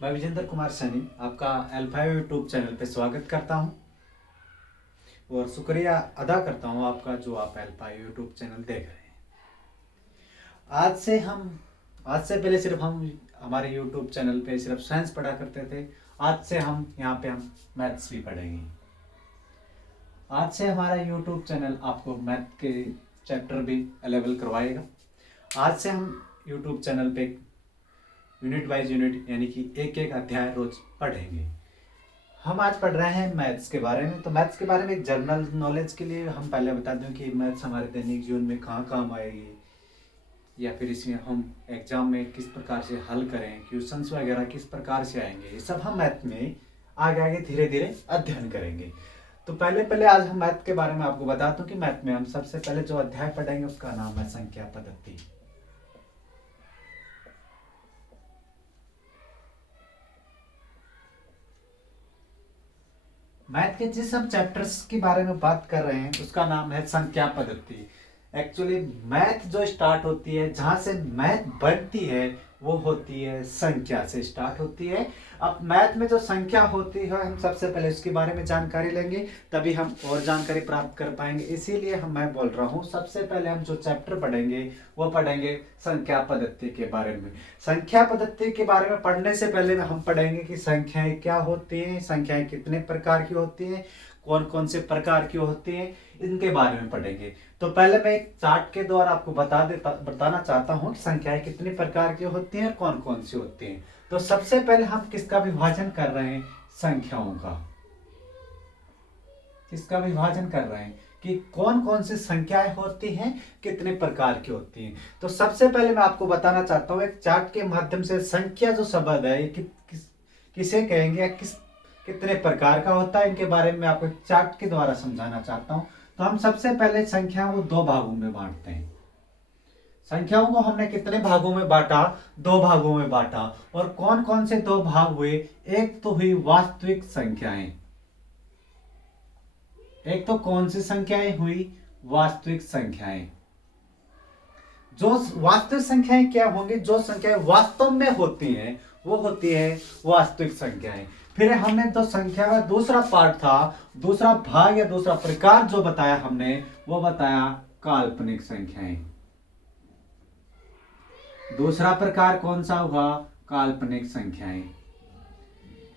मैं विजेंद्र कुमार सैनी आपका L5 YouTube channel पे स्वागत करता हूं और शुक्रिया अदा करता हूं आपका जो आप L5 यूट्यूब चैनल देख रहे हैं। आज से पहले सिर्फ हम हमारे यूट्यूब चैनल पे सिर्फ साइंस पढ़ा करते थे। आज से हम यहाँ पे हम मैथ्स भी पढ़ेंगे। आज से हमारा यूट्यूब चैनल आपको मैथ के चैप्टर भी अवेलेबल करवाएगा। आज से हम यूट्यूब चैनल पे यूनिट वाइज यूनिट यानी कि एक एक अध्याय रोज पढ़ेंगे। हम आज पढ़ रहे हैं मैथ्स के बारे में। तो मैथ्स के बारे में एक जनरल नॉलेज के लिए हम पहले बता दें कि मैथ्स हमारे दैनिक जीवन में कहाँ काम आएगी, या फिर इसमें हम एग्जाम में किस प्रकार से हल करें, क्वेश्चंस वगैरह किस प्रकार से आएंगे, ये सब हम मैथ में आगे आगे धीरे धीरे अध्ययन करेंगे। तो पहले आज हम मैथ के बारे में आपको बता दूं कि मैथ में हम सबसे पहले जो अध्याय पढ़ेंगे उसका नाम है संख्या पद्धति। मैथ के जिस हम चैप्टर्स के बारे में बात कर रहे हैं उसका नाम है संख्या पद्धति। एक्चुअली मैथ जो स्टार्ट होती है, जहां से मैथ बढ़ती है वो होती है संख्या से स्टार्ट होती है। अब मैथ में जो संख्या होती है हम सबसे पहले उसके बारे में जानकारी लेंगे, तभी हम और जानकारी प्राप्त कर पाएंगे। इसीलिए मैं बोल रहा हूँ सबसे पहले हम जो चैप्टर पढ़ेंगे वो पढ़ेंगे संख्या पद्धति के बारे में। संख्या पद्धति के बारे में पढ़ने से पहले हम पढ़ेंगे कि संख्याएं क्या होती हैं, संख्याएं कितने प्रकार की होती हैं, कौन कौन से प्रकार की होती हैं, इनके बारे में पढ़ेंगे। तो पहले मैं एक चार्ट के द्वारा आपको बताना चाहता हूं कि संख्याएं कितनी प्रकार की होती हैं और कौन कौन सी होती हैं। तो सबसे पहले हम किसका विभाजन कर रहे हैं, संख्याओं का। किसका विभाजन कर रहे हैं कि कौन कौन सी संख्याएं होती हैं, कितने प्रकार की होती हैं। तो सबसे पहले मैं आपको बताना चाहता हूं एक चार्ट के माध्यम से संख्या जो शब्द है ये किसे कहेंगे या कितने प्रकार का होता है, इनके बारे में आपको एक चार्ट के द्वारा समझाना चाहता हूं। तो हम सबसे पहले संख्याओं को दो भागों में बांटते हैं। संख्याओं को हमने कितने भागों में बांटा, दो भागों में बांटा। और कौन कौन से दो भाग हुए, एक तो हुई वास्तविक संख्याएं। एक तो कौन सी संख्याएं हुई, वास्तविक संख्याएं। जो वास्तविक संख्याएं क्या होंगी, जो संख्याएं वास्तव में होती हैं वो होती है वास्तविक संख्याएं। फिर हमने तो संख्या का दूसरा पार्ट था, दूसरा भाग या दूसरा प्रकार जो बताया हमने वो बताया काल्पनिक संख्याएं। दूसरा प्रकार कौन सा हुआ, काल्पनिक संख्याएं।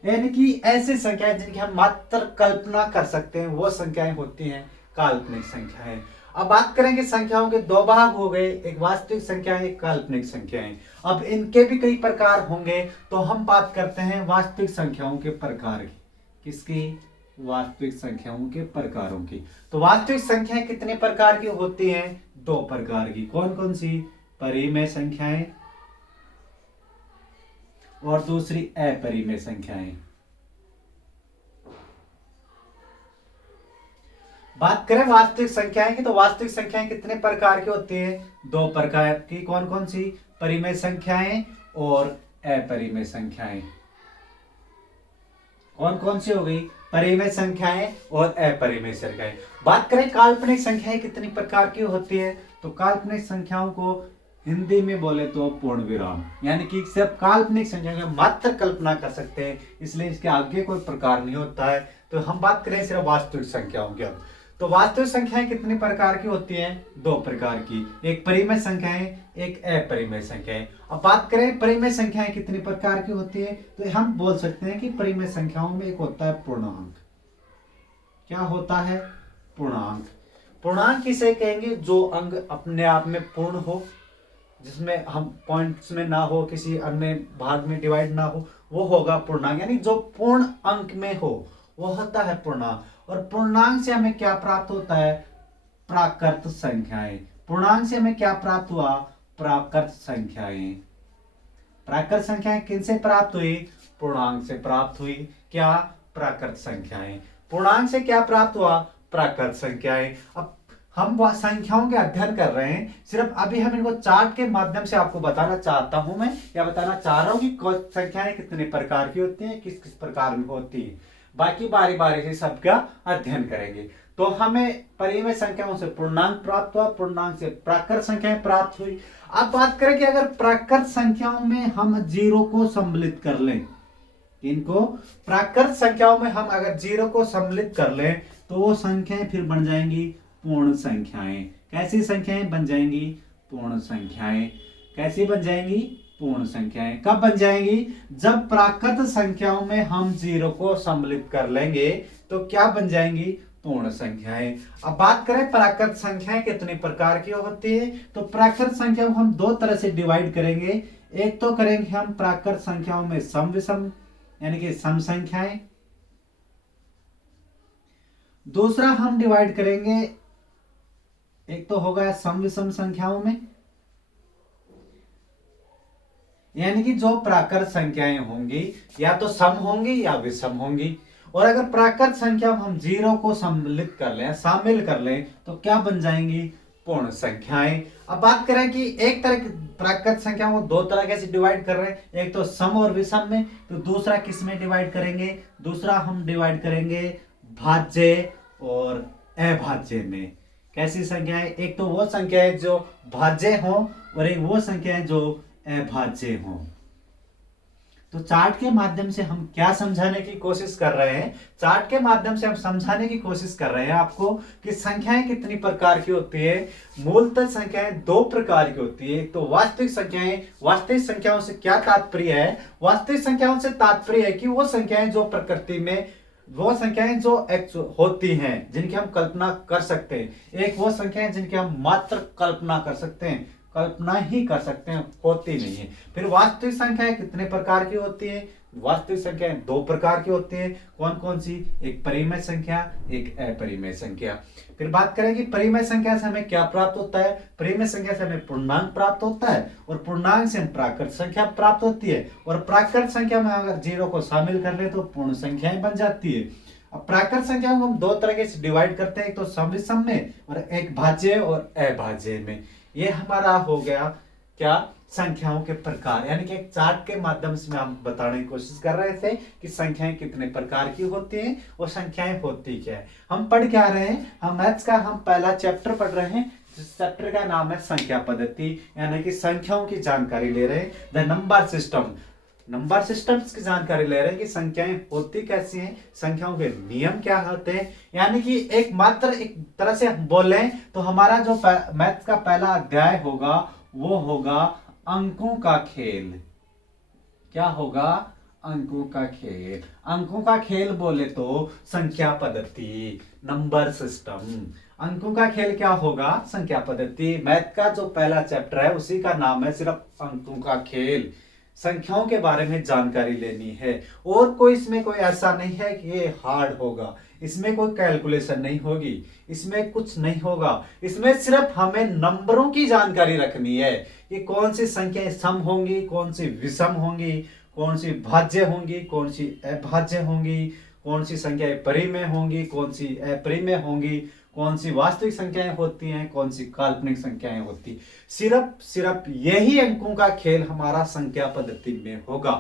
यानी कि ऐसी संख्याएं जिनकी हम मात्र कल्पना कर सकते हैं वो संख्याएं होती हैं काल्पनिक संख्याएं। अब बात करेंगे संख्याओं के दो भाग हो गए, एक वास्तविक संख्या है, एक काल्पनिक संख्याएं। अब इनके भी कई प्रकार होंगे, तो हम बात करते हैं वास्तविक संख्याओं के प्रकार की। किसकी, वास्तविक संख्याओं के प्रकारों की। तो वास्तविक संख्याएं कितने प्रकार की होती हैं, दो प्रकार की। कौन कौन सी, परिमेय संख्याएं और दूसरी अपरिमेय संख्याएं। बात करें वास्तविक संख्याएं की, तो वास्तविक संख्याएं कितने प्रकार की होती हैं, दो प्रकार की। कौन कौन सी, परिमेय संख्याएं और अपरिमेय संख्याएं। कौन कौन सी हो गई, परिमेय संख्याएं और अपरिमेय संख्याएं। बात करें काल्पनिक संख्याएं कितनी प्रकार की होती है, तो काल्पनिक संख्याओं को हिंदी में बोले तो पूर्ण विराम, यानी कि सिर्फ काल्पनिक संख्या में मात्र कल्पना कर सकते हैं, इसलिए इसके आगे कोई प्रकार नहीं होता है। तो हम बात करें सिर्फ वास्तविक संख्याओं की। अब तो वास्तविक संख्याएं कितनी प्रकार की होती हैं, दो प्रकार की, एक परिमेय संख्याएं, एक अपरिमेय संख्याएं। अब बात करें परिमेय संख्याएं कितनी प्रकार की होती है, तो हम बोल सकते हैं कि परिमेय संख्याओं में एक होता है पूर्णांक। क्या होता है, पूर्णांक। पूर्णांक किसे कहेंगे, जो अंग अपने आप में पूर्ण हो, जिसमें हम पॉइंट्स में ना हो, किसी अन्य भाग में डिवाइड ना हो, वो होगा पूर्णांक। यानी जो पूर्ण अंक में हो वो होता है पूर्णांक। और पूर्णांक से हमें क्या प्राप्त होता है, प्राकृत संख्याएं। पूर्णांक से हमें क्या प्राप्त हुआ, प्राकृत संख्याएं। प्राकृत संख्याएं किनसे प्राप्त हुई, पूर्णांक से प्राप्त हुई। क्या, प्राकृत संख्याएं। पूर्णांक से क्या प्राप्त हुआ, प्राकृत संख्याएं। अब हम संख्याओं के अध्ययन कर रहे हैं, सिर्फ अभी हम इनको चार्ट के माध्यम से आपको बताना चाहता हूं मैं, या बताना चाह रहा हूं कि संख्याएं कितने प्रकार की होती हैं, किस किस प्रकार में होती है। बाकी बारी बारी से सबका अध्ययन करेंगे। तो हमें परिमेय संख्याओं से पूर्णांक प्राप्त हुआ, पूर्णांक से प्राकृत संख्याएं प्राप्त हुई। अब बात करें कि अगर प्राकृत संख्याओं में हम जीरो को सम्मिलित कर लें, इनको प्राकृत संख्याओं में हम अगर 0 को सम्मिलित कर लें तो वो संख्याएं फिर बन जाएंगी पूर्ण संख्याएं। कैसी संख्याएं बन जाएंगी? पूर्ण संख्याएं। कैसी बन जाएंगी? पूर्ण संख्याएं। कब बन जाएंगी? जब प्राकृत संख्याओं में हम 0 को सम्मिलित कर लेंगे तो क्या बन जाएंगी? पूर्ण संख्याएं। अब बात करें प्राकृत संख्याएं कितने प्रकार की होती है, तो प्राकृत संख्याओं को हम दो तरह से डिवाइड करेंगे। एक तो करेंगे हम प्राकृत संख्याओं में सम विषम यानी कि सम संख्याएं। दूसरा हम डिवाइड करेंगे, एक तो होगा सम विषम संख्याओं में, यानी कि जो प्राकृत संख्याएं होंगी या तो सम होंगी या विषम होंगी। और अगर प्राकृत संख्या हम 0 को सम्मिलित कर लें, शामिल कर लें, तो क्या बन जाएंगी? पूर्ण संख्याएं। अब बात करें कि एक तरह की प्राकृत संख्याओं को दो तरह से डिवाइड कर रहे हैं, एक तो सम और विषम में, तो दूसरा किस में डिवाइड करेंगे? दूसरा हम डिवाइड करेंगे भाज्य और अभाज्य में। कैसी संख्याएं? एक तो वो संख्याएं जो भाज्य हो और एक वो संख्याएं जो अभाज्य हो। तो चार्ट के माध्यम से हम क्या समझाने की कोशिश कर रहे हैं? चार्ट के माध्यम से हम समझाने की कोशिश कर रहे हैं आपको कि संख्याएं कितनी प्रकार की होती है। मूलतः संख्याएं दो प्रकार की होती है। एक तो वास्तविक संख्याएं। वास्तविक संख्याओं से क्या तात्पर्य है? वास्तविक संख्याओं से तात्पर्य है कि वो संख्याएं जो प्रकृति में, वो संख्याएं जो होती हैं, जिनकी हम कल्पना कर सकते हैं। एक वो संख्याएं जिनकी हम मात्र कल्पना कर सकते हैं, कल्पना ही कर सकते हैं, होती नहीं है। फिर वास्तविक संख्याएं कितने प्रकार की होती है? वास्तविक संख्याएं दो प्रकार की होती है। कौन कौन सी? एक परिमेय संख्या, एक अपरिमेय संख्या। फिर बात करें कि परिमेय संख्या से हमें क्या प्राप्त होता है? परिमेय संख्या से हमें पूर्णांक प्राप्त होता है और पूर्णांक से हम प्राकृत संख्या प्राप्त होती है। और प्राकृत संख्या में अगर 0 को शामिल कर ले तो पूर्ण संख्याएं बन जाती है। अब प्राकृत संख्या को हम दो तरह से डिवाइड करते हैं, एक तो सम विषम में और एक भाज्य और अभाज्य में। ये हमारा हो गया क्या? संख्याओं के प्रकार। यानी कि एक चार्ट के माध्यम से हम बताने की कोशिश कर रहे थे कि संख्याएं कितने प्रकार की होती हैं और संख्याएं होती क्या है। हम पढ़ क्या रहे हैं? हम मैथ्स का हम पहला चैप्टर पढ़ रहे हैं, जिस चैप्टर का नाम है संख्या पद्धति, यानी कि संख्याओं की जानकारी ले रहे हैं। The number system, number systems की जानकारी ले रहे हैं कि संख्याएं होती कैसी हैं, संख्याओं के नियम क्या होते हैं। यानी कि एक तरह से हम बोले तो हमारा जो मैथ्स का पहला अध्याय होगा वो होगा अंकों का खेल। क्या होगा? अंकों का खेल। अंकों का खेल बोले तो संख्या पद्धति, नंबर सिस्टम। अंकों का खेल क्या होगा? संख्या पद्धति। मैथ का जो पहला चैप्टर है उसी का नाम है सिर्फ अंकों का खेल। संख्याओं के बारे में जानकारी लेनी है और कोई इसमें कोई ऐसा नहीं है कि ये हार्ड होगा, इसमें कोई कैलकुलेशन नहीं होगी, इसमें कुछ नहीं होगा। इसमें सिर्फ हमें नंबरों की जानकारी रखनी है कि कौन सी संख्याएं सम होंगी, कौन सी विषम होंगी, कौन सी भाज्य होंगी, कौन सी अभाज्य होंगी, कौन सी संख्याएं परिमेय होंगी, कौन सी अपरिमेय होंगी, कौन सी वास्तविक संख्याएं होती हैं, कौन सी काल्पनिक संख्याएं होती। सिर्फ यही अंकों का खेल हमारा संख्या पद्धति में होगा।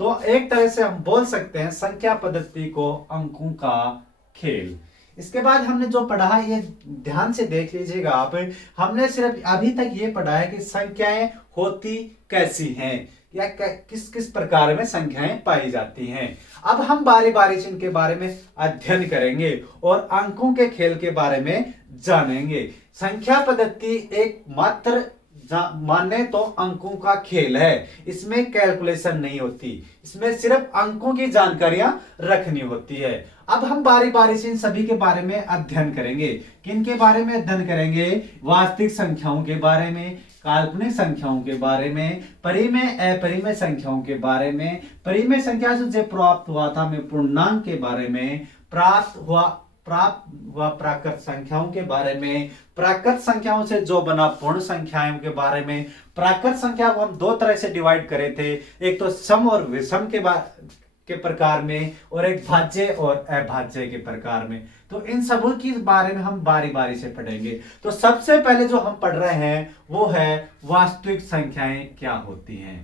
तो एक तरह से हम बोल सकते हैं संख्या पद्धति को अंकों का खेल। इसके बाद हमने जो पढ़ा है ये ध्यान से देख लीजिएगा आप। हमने सिर्फ अभी तक ये पढ़ा है कि संख्याएं होती कैसी हैं या किस किस प्रकार में संख्याएं पाई जाती हैं। अब हम बारी बारी से इनके बारे में अध्ययन करेंगे और अंकों के खेल के बारे में जानेंगे। संख्या पद्धति एक मात्र माने तो अंकों का खेल है, इसमें कैलकुलेशन नहीं होती, इसमें सिर्फ अंकों की जानकारियां रखनी होती है। अब हम बारी बारी से इन सभी के बारे में अध्ययन करेंगे। किन के बारे में अध्ययन करेंगे? वास्तविक संख्याओं के बारे में, काल्पनिक संख्याओं के बारे में, परिमेय अपरिमेय संख्याओं के बारे में, परिमेय संख्या से जो प्राप्त हुआ था हमें पूर्णांक के बारे में, प्राप्त हुआ प्राकृत संख्याओं के बारे में, प्राकृत संख्याओं से जो बना पूर्ण संख्याओं के बारे में। प्राकृत संख्या को हम दो तरह से डिवाइड करे थे, एक तो सम और विषम के प्रकार में और एक भाज्य और अभाज्य के प्रकार में। तो इन सब के बारे में हम बारी बारी से पढ़ेंगे। तो सबसे पहले जो हम पढ़ रहे हैं वो है वास्तविक संख्याएं क्या होती हैं।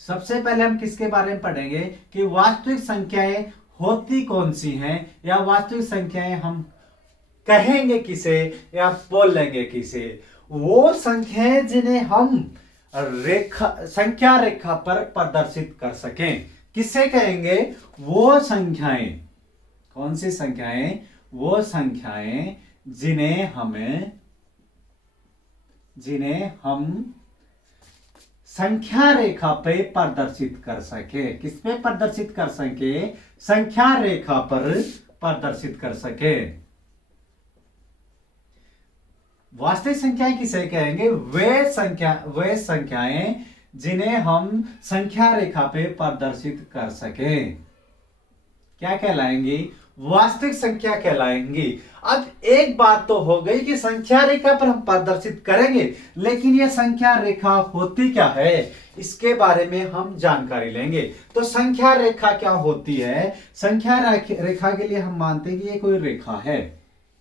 सबसे पहले हम किसके बारे में पढ़ेंगे कि वास्तविक संख्याएं होती कौन सी हैं, या वास्तविक संख्याएं हम कहेंगे किसे या बोल लेंगे किसे। वो संख्याएं जिन्हें हम रेखा, संख्या रेखा पर प्रदर्शित कर सकें। किसे कहेंगे? वो संख्याएं, कौन सी संख्याएं? वो संख्याएं जिन्हें हम संख्या रेखा पे प्रदर्शित कर सके। किस पे प्रदर्शित कर सके? संख्या रेखा पर प्रदर्शित कर सके। वास्तविक संख्याएं किसे कहेंगे? वे संख्याएं जिन्हें हम संख्या रेखा पे प्रदर्शित कर सके क्या कहलाएंगी? वास्तविक संख्या कहलाएंगी। अब एक बात तो हो गई कि संख्या रेखा पर हम प्रदर्शित करेंगे, लेकिन यह संख्या रेखा होती क्या है इसके बारे में हम जानकारी लेंगे। तो संख्या रेखा क्या होती है? संख्या रेखा के लिए हम मानते हैं कि ये कोई रेखा है।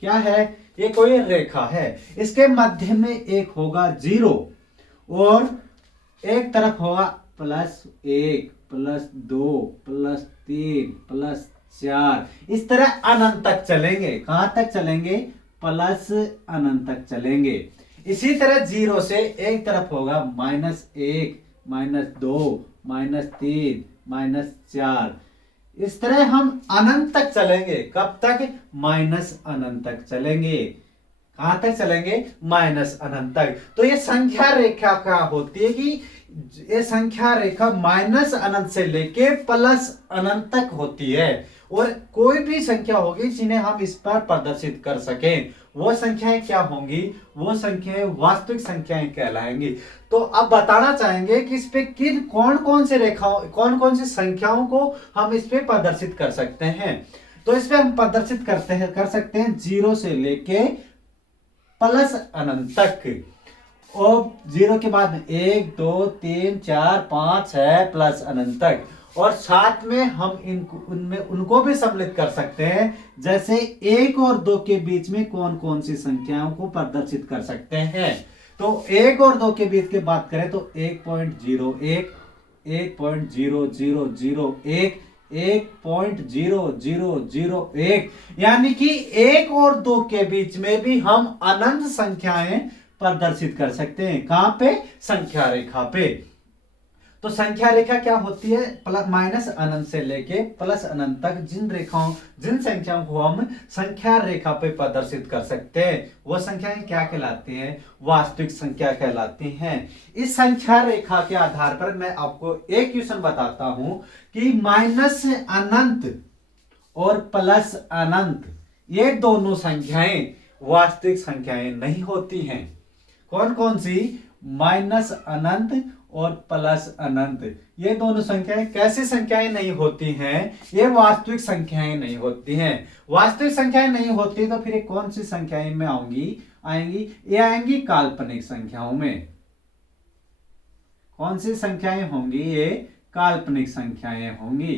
क्या है? ये कोई रेखा है। इसके मध्य में एक होगा 0 और एक तरफ होगा +1 +2 +3 +4, इस तरह अनंत तक चलेंगे। कहां तक चलेंगे? प्लस अनंत तक चलेंगे। इसी तरह 0 से एक तरफ होगा -1 -2 -3 -4, इस तरह हम अनंत तक चलेंगे। कब तक? माइनस अनंत तक चलेंगे। कहां तक चलेंगे? माइनस अनंत तक। तो ये संख्या रेखा क्या होती है कि ये संख्या रेखा माइनस अनंत से लेके प्लस अनंत तक होती है, और कोई भी संख्या होगी जिन्हें हम इस पर प्रदर्शित कर सकें, वो संख्याएं क्या होंगी? वो संख्याएं वास्तविक संख्याएं कहलाएंगी। तो अब बताना चाहेंगे कि इस पे कौन कौन से रेखाओं, कौन कौन सी संख्याओं को हम इस पे प्रदर्शित कर सकते हैं। तो इस पे हम प्रदर्शित कर सकते हैं 0 से लेके प्लस अनंत तक, और 0 के बाद 1 2 3 4 5 6 प्लस अनंत तक, और साथ में हम उनको भी सम्मिलित कर सकते हैं, जैसे 1 और 2 के बीच में कौन कौन सी संख्याओं को प्रदर्शित कर सकते हैं। तो 1 और 2 के बीच की बात करें तो 1.01 1.0001 1.0001, यानी कि 1 और 2 के बीच में भी हम अनंत संख्याएं प्रदर्शित कर सकते हैं। कहां पे? संख्या रेखा पे। तो संख्या रेखा क्या होती है? माइनस अनंत से लेके प्लस अनंत तक जिन संख्याओं को हम संख्या रेखा पे प्रदर्शित कर सकते हैं, वो संख्याएं क्या कहलाती हैं? वास्तविक संख्या कहलाती हैं। इस संख्या रेखा के आधार पर मैं आपको एक क्वेश्चन बताता हूं कि माइनस अनंत और प्लस अनंत ये दोनों संख्याएं वास्तविक संख्याएं नहीं होती हैं। कौन कौन सी? माइनस अनंत और प्लस अनंत, ये दोनों संख्याएं कैसी संख्याएं नहीं होती हैं? ये वास्तविक संख्याएं नहीं होती हैं। वास्तविक संख्याएं नहीं होती तो फिर कौन सी संख्याएं में आएंगी? ये आएंगी काल्पनिक संख्याओं में। कौन सी संख्याएं होंगी? ये काल्पनिक संख्याएं होंगी।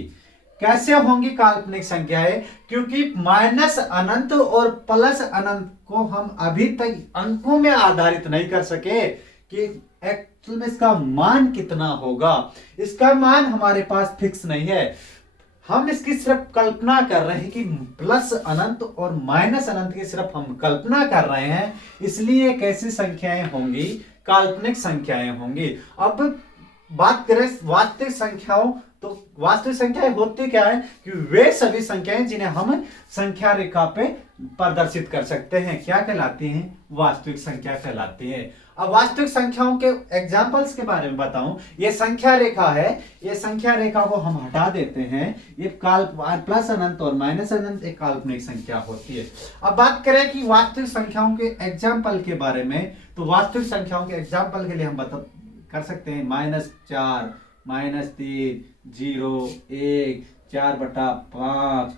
कैसे होंगी काल्पनिक संख्याएं? क्योंकि माइनस अनंत और प्लस अनंत को हम अभी तक अंकों में आधारित नहीं कर सके कि एक्चुअल में इसका मान कितना होगा। इसका मान हमारे पास फिक्स नहीं है। हम इसकी सिर्फ कल्पना कर रहे हैं कि प्लस अनंत और माइनस अनंत की सिर्फ हम कल्पना कर रहे हैं, इसलिए कैसी संख्याएं होंगी? काल्पनिक संख्याएं होंगी। अब बात करें वास्तविक संख्याओं, तो वास्तविक संख्याएं होती क्या है कि वे सभी संख्याएं जिन्हें हम संख्या रेखा पे प्रदर्शित कर सकते हैं क्या कहलाती हैं? वास्तविक संख्या कहलाती है। अब वास्तविक संख्याओं के एग्जाम्पल्स के बारे में बताऊं, ये संख्या रेखा है, ये संख्या रेखा को हम हटा देते हैं, ये प्लस अनंत और माइनस अनंत एक काल्पनिक संख्या होती है। अब बात करें कि वास्तविक संख्याओं के एग्जाम्पल के बारे में, तो वास्तविक संख्याओं के एग्जाम्पल के लिए हम कर सकते हैं -4 -3 0 1 4/5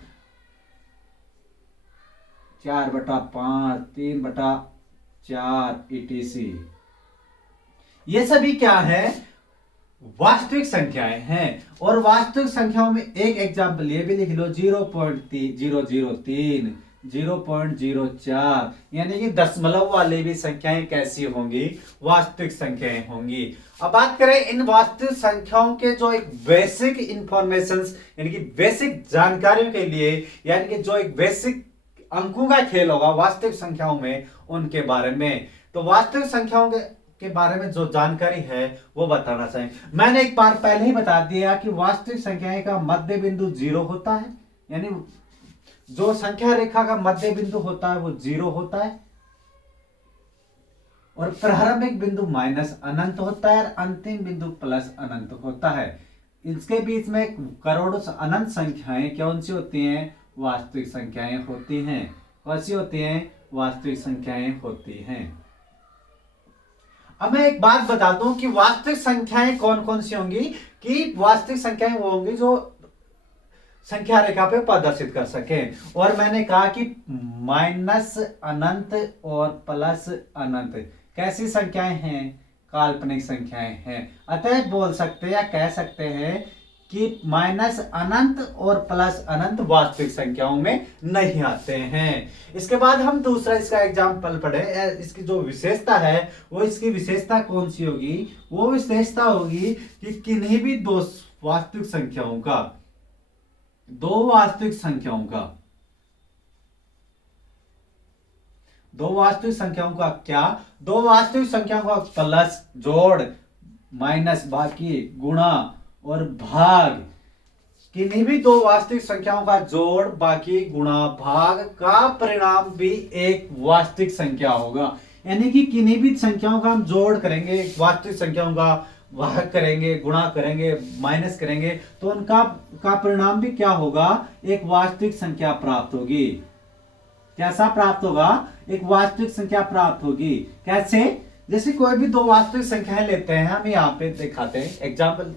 4/5 3/4 etc। ये सभी क्या है? वास्तविक संख्याएं हैं। और वास्तविक संख्याओं में एक एग्जाम्पल ये भी लिख लो, 0.003 0.04, यानी कि दशमलव वाली भी संख्याएं कैसी होंगी? वास्तविक संख्याएं होंगी। अब बात करें इन वास्तविक संख्याओं के जो एक बेसिक इंफॉर्मेशंस, यानी कि बेसिक जानकारियों के लिए, यानी कि जो एक बेसिक अंकों का खेल होगा वास्तविक संख्याओं में, उनके बारे में। तो वास्तविक संख्याओं के के बारे में जो जानकारी है वो बताना चाहिए। मैंने एक बार पहले ही बता दिया कि वास्तविक संख्याएं का मध्य बिंदु 0 होता है, यानी जो संख्या रेखा का मध्य बिंदु होता है वो 0 होता है, और प्रारंभिक बिंदु माइनस अनंत होता है और अंतिम बिंदु प्लस अनंत होता है। इसके बीच में करोड़ों अनंत संख्याएं कौन सी होती हैं? वास्तविक संख्याएं होती हैं। कौन सी होती हैं? वास्तविक संख्याएं होती हैं। अब मैं एक बात बता दूं कि वास्तविक संख्याएं कौन कौन सी होंगी, कि वास्तविक संख्याएं वो होंगी जो संख्या रेखा पे प्रदर्शित कर सके। और मैंने कहा कि माइनस अनंत और प्लस अनंत कैसी संख्याएं हैं? काल्पनिक संख्याएं हैं। अतः बोल सकते हैं या कह सकते हैं कि माइनस अनंत और प्लस अनंत वास्तविक संख्याओं में नहीं आते हैं। इसके बाद हम दूसरा इसका एग्जाम्पल पढ़े। इसकी जो विशेषता है वो, इसकी विशेषता कौन सी होगी? वो विशेषता होगी कि किन्हीं भी दो वास्तविक संख्याओं का दो वास्तविक संख्याओं का क्या? दो वास्तविक संख्याओं का प्लस, जोड़, माइनस, बाकी, गुणा और भाग, किन्हीं भी दो वास्तविक संख्याओं का जोड़, बाकी, गुणा, भाग का परिणाम भी एक वास्तविक संख्या होगा। यानी कि किन्हीं भी संख्याओं का हम जोड़ करेंगे, वास्तविक संख्याओं का भाग करेंगे, गुणा करेंगे, माइनस करेंगे, तो उनका परिणाम भी क्या होगा? एक वास्तविक संख्या प्राप्त होगी। कैसा प्राप्त होगा? एक वास्तविक संख्या प्राप्त होगी। कैसे? जैसे कोई भी दो वास्तविक संख्याएं लेते हैं, हम यहाँ पे दिखाते हैं, एग्जाम्पल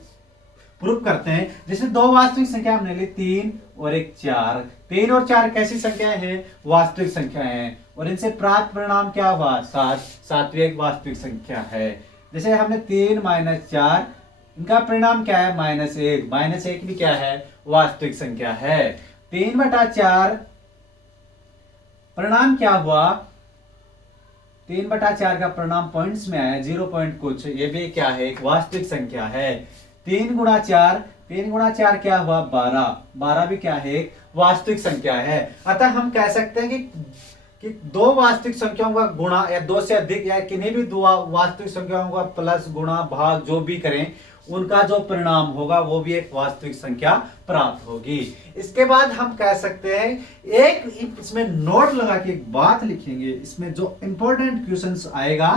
प्रूफ करते हैं। जैसे दो वास्तविक संख्या हमने ली 3 और एक 4। 3 और 4 कैसी संख्याएं हैं? वास्तविक संख्याएं हैं, और इनसे प्राप्त परिणाम क्या हुआ? 7। सातवीं एक वास्तविक संख्या है। जैसे हमने 3 माइनस 4, इनका परिणाम क्या है? -1। -1 भी क्या है? वास्तविक संख्या है। 3/4 परिणाम क्या हुआ? 3/4 का परिणाम पॉइंट्स में आया, 0 पॉइंट कुछ, ये भी क्या है? एक वास्तविक संख्या है। 3 गुणा 4 क्या हुआ? 12। 12 भी क्या है? एक वास्तविक संख्या है। अतः हम कह सकते हैं कि दो वास्तविक संख्याओं का गुणा या दो से अधिक या किन्हीं भी दो वास्तविक संख्याओं का प्लस, गुणा, भाग जो भी करें, उनका जो परिणाम होगा वो भी एक वास्तविक संख्या प्राप्त होगी। इसके बाद हम कह सकते हैं, एक इसमें नोट लगा के एक बात लिखेंगे, इसमें जो इंपॉर्टेंट क्वेश्चंस आएगा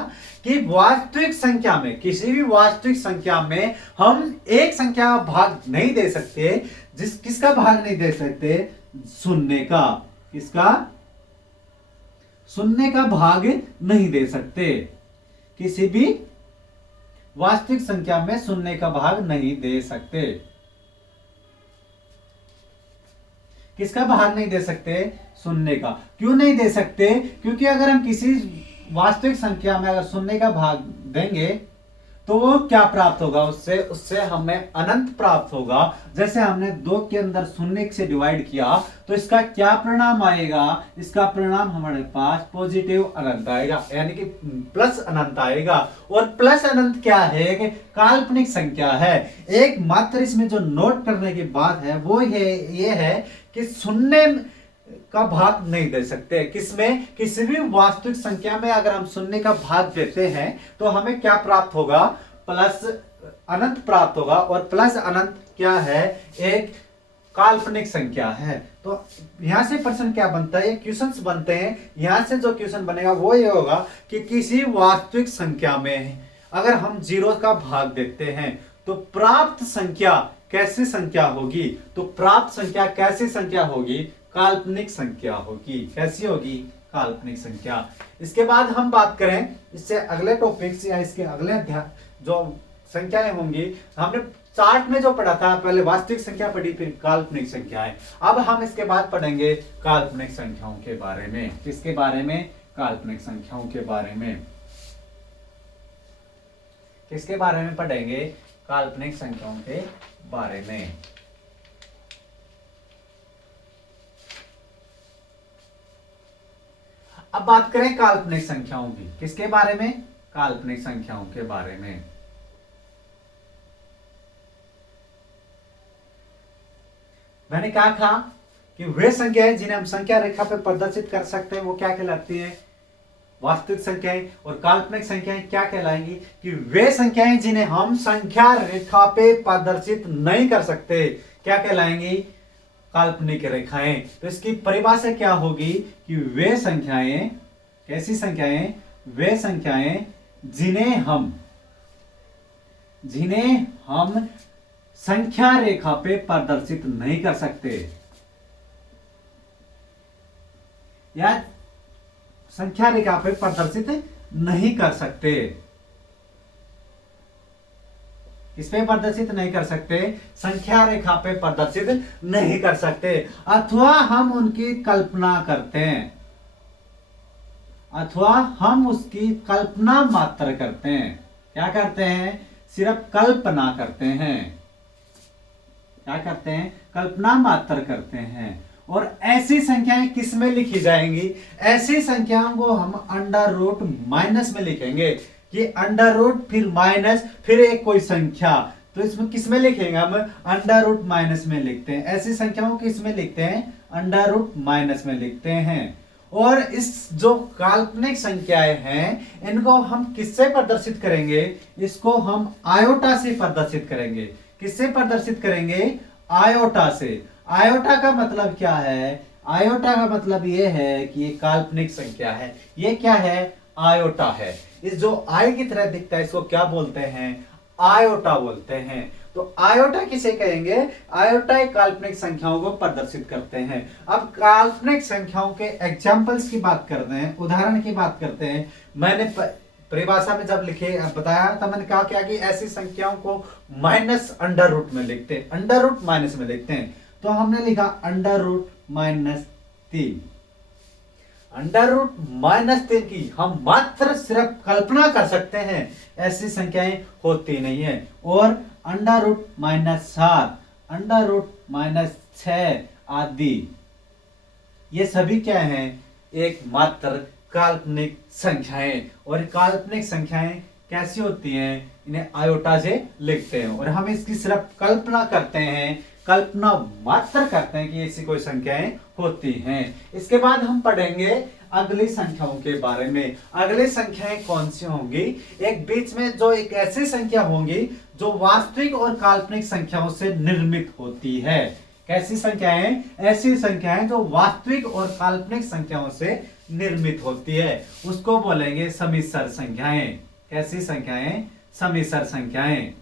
कि वास्तविक संख्या में, किसी भी वास्तविक संख्या में हम एक संख्या का भाग नहीं दे सकते। किसका भाग नहीं दे सकते? शून्य का। किसका? शून्य का भाग नहीं दे सकते। किसी भी वास्तविक संख्या में शून्य का भाग नहीं दे सकते। किसका भाग नहीं दे सकते? शून्य का। क्यों नहीं दे सकते? क्योंकि अगर हम किसी वास्तविक संख्या में अगर शून्य का भाग देंगे तो वो क्या प्राप्त होगा? उससे हमें अनंत प्राप्त होगा। जैसे हमने 2 के अंदर शून्य से डिवाइड किया तो इसका क्या परिणाम आएगा? इसका परिणाम हमारे पास पॉजिटिव अनंत आएगा, यानी कि प्लस अनंत आएगा। और प्लस अनंत क्या है? कि काल्पनिक संख्या है। एक मात्र इसमें जो नोट करने की बात है वो ये है कि शून्य का भाग नहीं दे सकते। किसमें? किसी भी वास्तविक संख्या में अगर हम शून्य का भाग देते हैं तो हमें क्या प्राप्त होगा? प्लस अनंत प्राप्त होगा। और प्लस अनंत क्या है? एक काल्पनिक संख्या है। तो यहां से प्रश्न क्या बनता है? क्वेश्चंस बनते हैं। यहां से जो क्वेश्चन बनेगा वो ये होगा कि किसी वास्तविक संख्या में अगर हम 0 का भाग देते हैं तो प्राप्त संख्या कैसी संख्या होगी? तो प्राप्त संख्या कैसी संख्या होगी? काल्पनिक संख्या होगी। कैसी होगी? काल्पनिक संख्या। इसके बाद हम बात करें इससे अगले टॉपिक्स या इसके अगले अध्याय जो संख्याएं होंगी, हमने चार्ट में जो पढ़ा था, पहले वास्तविक संख्या पढ़ी, फिर काल्पनिक संख्याएं। अब हम इसके बाद पढ़ेंगे काल्पनिक संख्याओं के बारे में। किसके बारे में? काल्पनिक संख्याओं के बारे में। किसके बारे में पढ़ेंगे? काल्पनिक संख्याओं के बारे में। अब बात करें काल्पनिक संख्याओं की। किसके बारे में? काल्पनिक संख्याओं के बारे में। मैंने कहा था कि वे संख्याएं जिन्हें हम संख्या रेखा पर प्रदर्शित कर सकते हैं वो क्या कहलाती है? वास्तविक संख्याएं और काल्पनिक संख्याएं क्या कहलाएंगी कि वे संख्याएं जिन्हें हम संख्या रेखा पे प्रदर्शित नहीं कर सकते क्या कहलाएंगी, काल्पनिक रेखाएं। तो इसकी परिभाषा क्या होगी कि वे संख्याएं, कैसी संख्याएं, वे संख्याएं जिन्हें हम संख्या रेखा पे प्रदर्शित नहीं कर सकते या संख्या रेखा पे प्रदर्शित नहीं कर सकते, इस पे प्रदर्शित नहीं कर सकते, संख्या रेखा पे प्रदर्शित नहीं कर सकते, अथवा हम उनकी कल्पना करते हैं, अथवा हम उसकी कल्पना मात्र करते हैं। क्या करते हैं, सिर्फ कल्पना करते हैं। क्या करते हैं, कल्पना मात्र करते हैं। और ऐसी संख्याएं किस में लिखी जाएंगी, ऐसी संख्याओं को हम अंडर रूट माइनस में लिखेंगे कि अंडर रूट फिर माइनस फिर एक कोई संख्या, तो इसमें किस में लिखेंगे हम, अंडर रूट माइनस में लिखते हैं। ऐसी संख्याओं को किस में लिखते हैं, अंडर रूट माइनस में लिखते हैं। और इस जो काल्पनिक संख्याएं हैं इनको हम किससे प्रदर्शित करेंगे, इसको हम आयोटा से प्रदर्शित करेंगे। किससे प्रदर्शित करेंगे, आयोटा से। आयोटा का मतलब क्या है, आयोटा का मतलब ये है कि ये काल्पनिक संख्या है। ये क्या है, आयोटा है। इस जो आई की तरह दिखता है इसको क्या बोलते हैं, आयोटा बोलते हैं। तो आयोटा किसे कहेंगे, आयोटा एक काल्पनिक संख्याओं को प्रदर्शित करते हैं। अब काल्पनिक संख्याओं के एग्जाम्पल्स की बात करते हैं, उदाहरण की बात करते हैं। मैंने परिभाषा में जब लिखे बताया था, मैंने कहा क्या कि ऐसी संख्याओं को माइनस अंडर रूट में लिखते हैं, अंडर रूट माइनस में लिखते हैं। तो हमने लिखा अंडर रूट -3। अंडर रूट -3 की हम मात्र सिर्फ कल्पना कर सकते हैं, ऐसी संख्याएं होती नहीं है। और अंडर रूट -7, अंडर रूट -6 आदि, ये सभी क्या हैं, एक मात्र काल्पनिक संख्याएं। और काल्पनिक संख्याएं कैसी होती हैं, इन्हें आयोटा से लिखते हैं और हम इसकी सिर्फ कल्पना करते हैं, कल्पना मात्र करते हैं कि ऐसी कोई संख्याएं होती हैं। इसके बाद हम पढ़ेंगे अगली संख्याओं के बारे में। अगली संख्याएं कौन सी होंगी, एक बीच में जो एक ऐसी संख्या होंगी जो वास्तविक और काल्पनिक संख्याओं से निर्मित होती है। कैसी संख्याएं, ऐसी संख्याएं जो वास्तविक और काल्पनिक संख्याओं से निर्मित होती है, उसको बोलेंगे सम्मिश्र संख्याएं। कैसी संख्याएं, सम्मिश्र संख्याएं।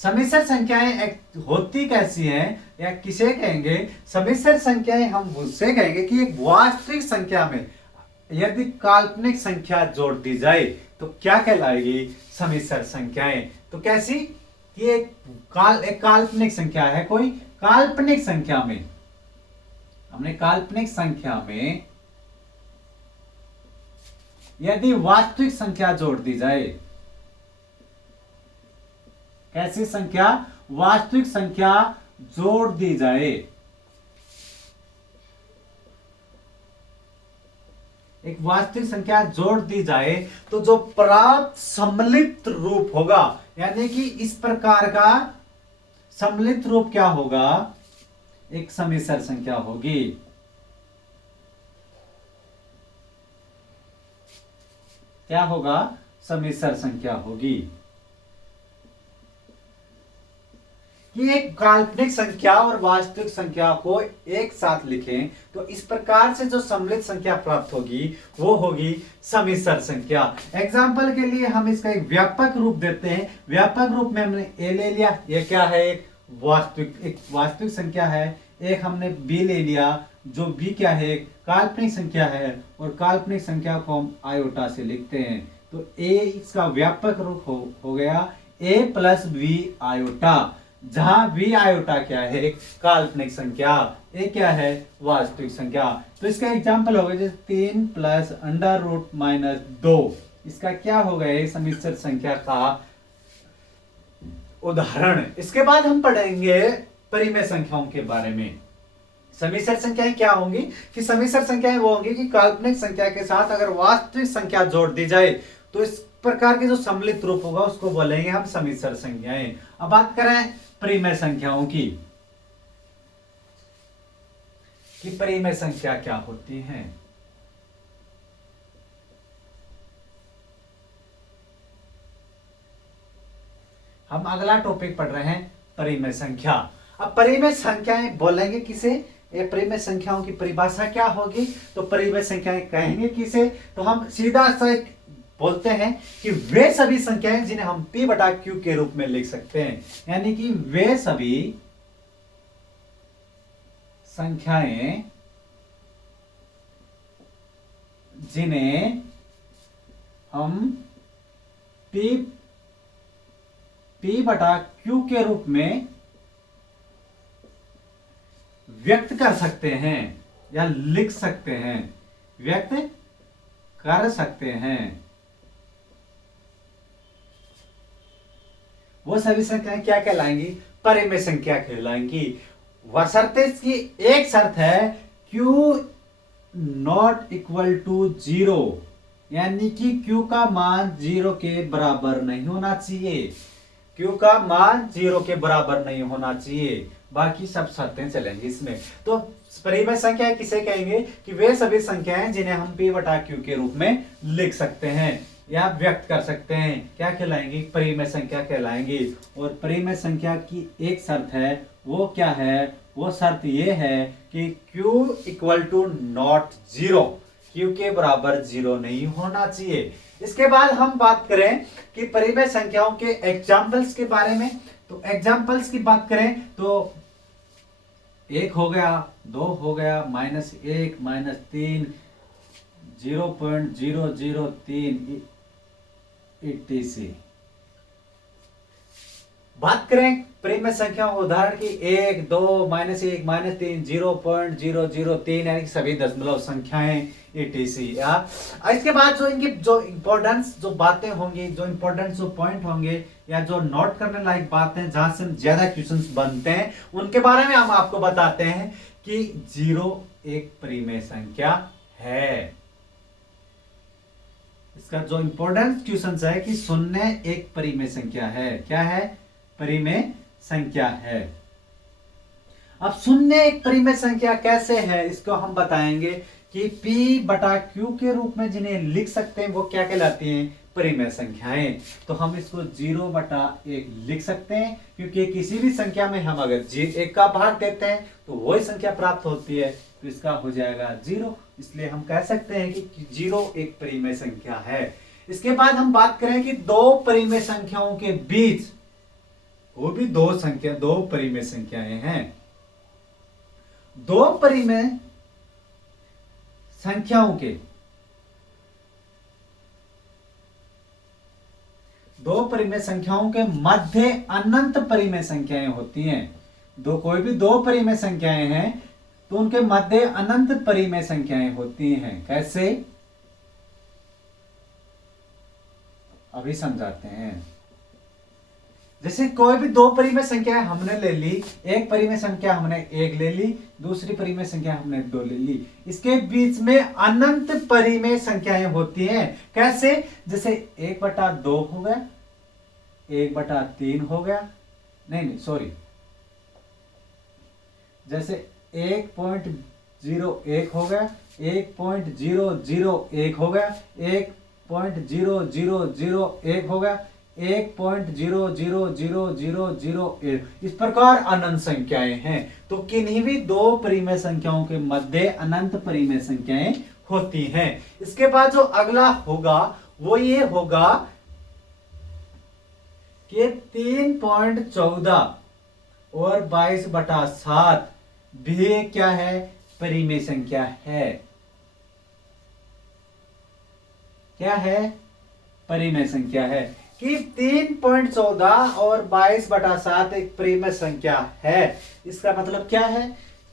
सम्मिश्र संख्याएं होती कैसी हैं या किसे कहेंगे, सम्मिश्र संख्याएं हम उससे कहेंगे कि एक वास्तविक संख्या में यदि काल्पनिक संख्या जोड़ दी जाए तो क्या कहलाएगी, सम्मिश्र संख्याएं। तो कैसी कि एक काल्पनिक संख्या है, कोई काल्पनिक संख्या में, हमने काल्पनिक संख्या में यदि वास्तविक संख्या जोड़ दी जाए, कैसी संख्या, वास्तविक संख्या जोड़ दी जाए, एक वास्तविक संख्या जोड़ दी जाए तो जो प्राप्त सम्मिलित रूप होगा, यानी कि इस प्रकार का सम्मिलित रूप क्या होगा, एक सम्मिश्र संख्या होगी। क्या होगा, सम्मिश्र संख्या होगी। कि एक काल्पनिक संख्या और वास्तविक संख्या को एक साथ लिखें तो इस प्रकार से जो सम्मिलित संख्या प्राप्त होगी वो होगी सम्मिश्र संख्या। एग्जाम्पल के लिए हम इसका एक व्यापक रूप देते हैं। व्यापक रूप में हमने ए ले लिया, ये क्या है, एक वास्तविक संख्या है। एक हमने बी ले लिया, जो बी क्या है, एक काल्पनिक संख्या है। और काल्पनिक संख्या को हम आयोटा से लिखते हैं। तो ए इसका व्यापक रूप हो गया ए प्लस बी आयोटा, जहां बी आयोटा क्या है, एक काल्पनिक संख्या, ए क्या है, वास्तविक संख्या। तो इसका एग्जाम्पल होगा जैसे 3 प्लस अंडर रूट -2, इसका क्या होगा, सम्मिश्र संख्या का उदाहरण। इसके बाद हम पढ़ेंगे परिमेय संख्याओं के बारे में। सम्मिश्र संख्याएं क्या होंगी कि सम्मिश्र संख्याएं वो होंगी कि काल्पनिक संख्या के साथ अगर वास्तविक संख्या जोड़ दी जाए तो इस प्रकार के जो सम्मिलित रूप होगा उसको बोलेंगे हम सम्मिश्र संख्याएं। अब बात करें परिमेय संख्याओं की, कि परिमेय संख्या क्या होती है। हम अगला टॉपिक पढ़ रहे हैं परिमेय संख्या। अब परिमेय संख्याएं बोलेंगे किसे, ये परिमेय संख्याओं की परिभाषा क्या होगी, तो परिमेय संख्याएं कहेंगे किसे, तो हम सीधा सा बोलते हैं कि वे सभी संख्याएं जिन्हें हम P बटा Q के रूप में लिख सकते हैं, यानी कि वे सभी संख्याएं जिन्हें हम P बटा Q के रूप में व्यक्त कर सकते हैं या लिख सकते हैं, व्यक्त कर सकते हैं, वो सभी संख्याएं क्या कहलाएंगी, परिमेय संख्या कहलाएंगी। बशर्ते इसकी एक शर्त है, Q नॉट इक्वल टू 0, यानी कि Q का मान 0 के बराबर नहीं होना चाहिए, Q का मान 0 के बराबर नहीं होना चाहिए, बाकी सब शर्तें चलेंगी इसमें। तो परिमेय संख्या किसे कहेंगे कि वे सभी संख्याएं जिन्हें हम P बटा Q के रूप में लिख सकते हैं या व्यक्त कर सकते हैं, क्या कहलाएंगी, परिमेय संख्या कहलाएंगी। और परिमेय संख्या की एक शर्त है, वो क्या है, वो शर्त ये है कि Q equal to not 0, Q के बराबर 0 नहीं होना चाहिए। इसके बाद हम बात करें कि परिमेय संख्याओं के एग्जाम्पल्स के बारे में, तो एग्जाम्पल्स की बात करें तो 1 हो गया, 2 हो गया, -1, -3, 0.003 etc। बात करें परिमेय संख्याओं उदाहरण की 1, 2, -1, -3, 0.003 यानी सभी दशमलव संख्याएं etc। इसके बाद जो इनकी जो इंपॉर्टेंस जो बातें होंगी, जो इंपॉर्टेंट जो पॉइंट होंगे या जो नोट करने लायक बातें जहां से ज्यादा क्वेश्चंस बनते हैं, उनके बारे में हम आपको बताते हैं कि 0 एक परिमेय संख्या है। इसका जो इंपॉर्टेंट क्वेश्चन है कि 0 एक परिमेय संख्या है, क्या है, परिमेय संख्या है। अब 0 एक परिमेय संख्या कैसे है, इसको हम बताएंगे कि P बटा Q के रूप में जिन्हें लिख सकते हैं वो क्या कहलाती हैं, परिमेय संख्याएं। तो हम इसको 0 बटा 1 लिख सकते हैं, क्योंकि किसी भी संख्या में हम अगर 1 का भाग देते हैं तो वही संख्या प्राप्त होती है, तो इसका हो जाएगा 0। इसलिए हम कह सकते हैं कि 0 एक परिमेय संख्या है। इसके बाद हम बात करें कि दो परिमेय संख्याओं के बीच, वो भी दो परिमेय संख्याएं हैं, दो परिमेय संख्याओं के मध्य अनंत परिमेय संख्याएं होती हैं। कोई भी दो परिमेय संख्याएं हैं तो उनके मध्य अनंत परिमेय संख्याएं होती हैं। कैसे, अभी समझाते हैं। जैसे कोई भी दो परिमेय संख्या हमने ले ली, एक परिमेय संख्या हमने 1 ले ली, दूसरी परिमेय संख्या हमने 2 ले ली, इसके बीच में अनंत परिमेय संख्याएं होती हैं। कैसे, जैसे 1/2 हो गया, 1/3 हो गया, नहीं सॉरी, जैसे 1.01 हो गया, 1.001 हो गया, 1.0001 हो गया, 1.000001, इस प्रकार अनंत संख्याएं हैं। तो किन्हीं भी दो परिमेय संख्याओं के मध्य अनंत परिमेय संख्याएं होती हैं। इसके बाद जो अगला होगा वो ये होगा कि 3.14 और 22/7 भी क्या है, परिमेय संख्या है। क्या है, परिमेय संख्या है कि 3.14 और 22/7 एक परिमेय संख्या है। इसका मतलब क्या है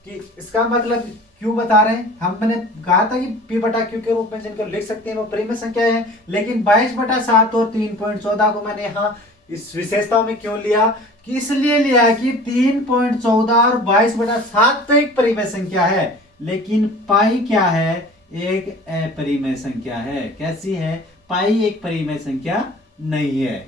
कि इसका मतलब क्यों बता रहे हैं, हमने कहा था कि P बटा Q के रूप में जिनको लिख सकते हैं वो परिमेय संख्या है, लेकिन 22/7 और 3.14 को मैंने यहाँ इस विशेषताओं में क्यों लिया, कि इसलिए लिया कि 3.14 और 22/7 तो एक परिमेय संख्या है, लेकिन पाई क्या है, एक अपरिमेय संख्या है। कैसी है, पाई एक परिमेय संख्या नहीं है।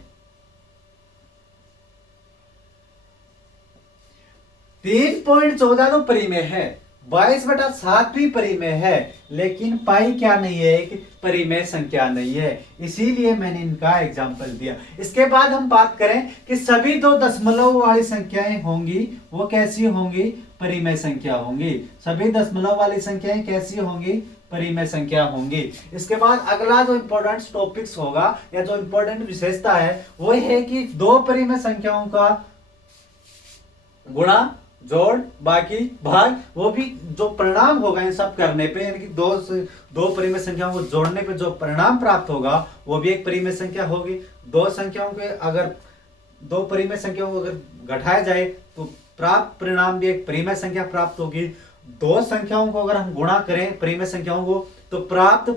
3.14 तो परिमेय है, 22/7 भी परिमेय है, लेकिन पाई क्या नहीं है, एक परिमेय संख्या नहीं है, इसीलिए मैंने इनका एग्जाम्पल दिया। इसके बाद हम बात करें कि सभी दो दशमलव वाली संख्याएं होंगी, वो कैसी होंगी, परिमेय संख्या होंगी। सभी दशमलव वाली संख्याएं कैसी होंगी, परिमेय संख्या होंगी। इसके बाद अगला जो इंपॉर्टेंट टॉपिक्स होगा या जो इंपॉर्टेंट विशेषता है वो है कि दो परिमेय संख्याओं का गुणा, जोड़, बाकी भाग, वो भी जो परिणाम होगा इन सब करने पे, यानी कि दो परिमेय संख्याओं को जोड़ने पे जो परिणाम प्राप्त होगा वो भी एक परिमेय संख्या होगी। दो संख्याओं के अगर दो परिमेय संख्याओं को अगर घटाया जाए तो प्राप्त परिणाम भी एक परिमेय संख्या प्राप्त होगी। दो संख्याओं को अगर हम गुणा करें परिमेय संख्याओं को तो प्राप्त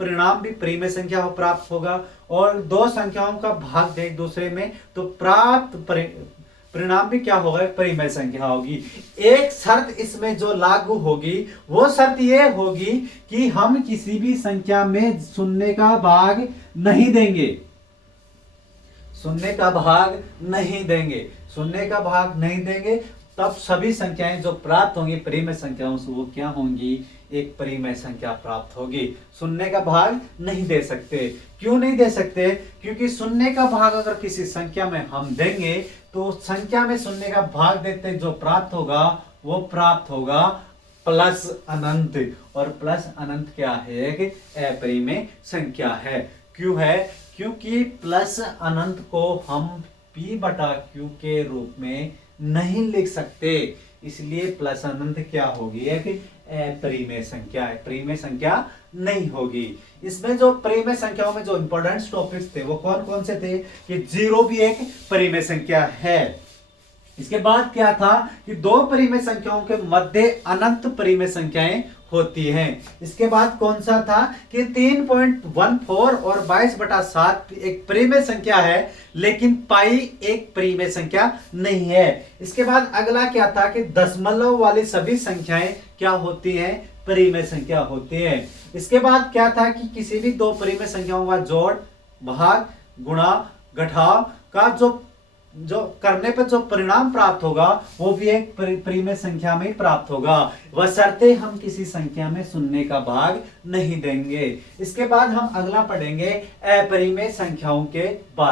परिणाम भी परिमेय संख्या हो प्राप्त होगा। और दो संख्याओं का भाग दे एक दूसरे में तो प्राप्त परिणाम भी क्या होगा, परिमेय संख्या होगी। एक शर्त इसमें जो लागू होगी वो शर्त ये होगी कि हम किसी भी संख्या में शून्य का भाग नहीं देंगे, शून्य का भाग नहीं देंगे, शून्य का भाग नहीं देंगे, तब सभी संख्याएं जो प्राप्त होंगी परिमेय संख्याओं से वो क्या होंगी, एक परिमेय संख्या प्राप्त होगी। शून्य का भाग नहीं दे सकते। क्यों नहीं दे सकते, क्योंकि शून्य का भाग अगर किसी संख्या में हम देंगे तो संख्या में शून्य का भाग देते जो प्राप्त होगा वो प्राप्त होगा प्लस अनंत, और प्लस अनंत क्या है, कि अपरिमेय संख्या है। क्यों है, क्योंकि प्लस अनंत को हम p/q के रूप में नहीं लिख सकते, इसलिए प्लस अनंत क्या होगी, एक अपरिमेय संख्या है, परिमेय संख्या नहीं होगी। इसमें जो परिमेय संख्याओं में जो इंपॉर्टेंट टॉपिक्स थे वो कौन कौन से थे, कि जीरो भी एक परिमेय संख्या है। इसके बाद क्या था कि दो परिमेय संख्याओं के मध्य अनंत परिमेय संख्याएं होती हैं। इसके बाद कौन सा था कि 3.14 और 22/7 एक परिमेय संख्या है, लेकिन पाई एक परिमेय संख्या नहीं है। इसके बाद अगला क्या था कि दशमलव वाली सभी संख्याएं क्या होती हैं, परिमेय संख्या होती है। इसके बाद क्या था कि किसी भी दो परिमेय संख्याओं का जोड़, भाग, गुणा, घटाव का जो करने पर जो परिणाम प्राप्त होगा वो भी एक परिमेय संख्या में प्राप्त होगा, बशर्ते हम किसी संख्या में शून्य का भाग नहीं देंगे। इसके बाद हम अगला पढ़ेंगे अपरिमेय संख्याओं के बारे में।